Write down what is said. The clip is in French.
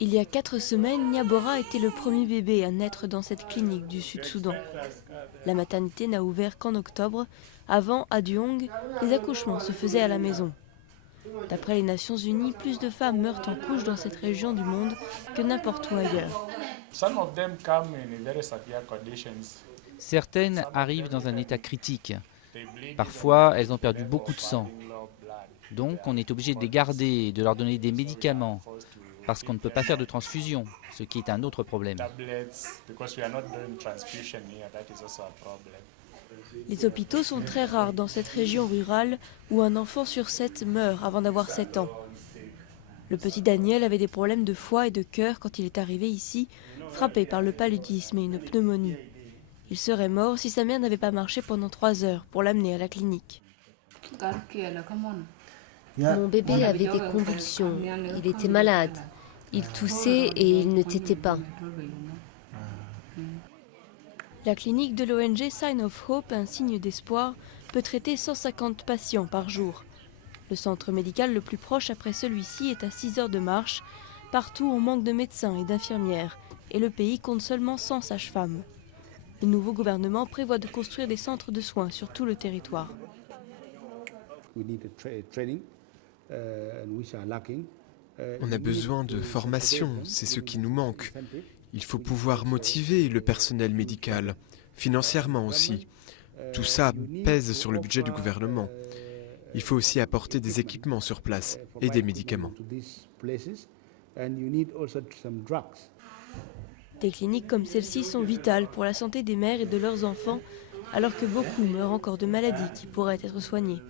Il y a 4 semaines, Niabora était le premier bébé à naître dans cette clinique du Sud-Soudan. La maternité n'a ouvert qu'en octobre. Avant, à Duong, les accouchements se faisaient à la maison. D'après les Nations Unies, plus de femmes meurent en couche dans cette région du monde que n'importe où ailleurs. Certaines arrivent dans un état critique. Parfois, elles ont perdu beaucoup de sang. Donc, on est obligé de les garder et de leur donner des médicaments, parce qu'on ne peut pas faire de transfusion, ce qui est un autre problème. Les hôpitaux sont très rares dans cette région rurale où un enfant sur 7 meurt avant d'avoir 7 ans. Le petit Daniel avait des problèmes de foie et de cœur quand il est arrivé ici, frappé par le paludisme et une pneumonie. Il serait mort si sa mère n'avait pas marché pendant 3 heures pour l'amener à la clinique. Mon bébé avait des convulsions, il était malade, il toussait et il ne tétait pas. La clinique de l'ONG Sign of Hope, un signe d'espoir, peut traiter 150 patients par jour. Le centre médical le plus proche après celui-ci est à 6 heures de marche. Partout, on manque de médecins et d'infirmières, et le pays compte seulement 100 sages-femmes. Le nouveau gouvernement prévoit de construire des centres de soins sur tout le territoire. On a besoin de formation, c'est ce qui nous manque. Il faut pouvoir motiver le personnel médical, financièrement aussi. Tout ça pèse sur le budget du gouvernement. Il faut aussi apporter des équipements sur place et des médicaments. Des cliniques comme celle-ci sont vitales pour la santé des mères et de leurs enfants, alors que beaucoup meurent encore de maladies qui pourraient être soignées.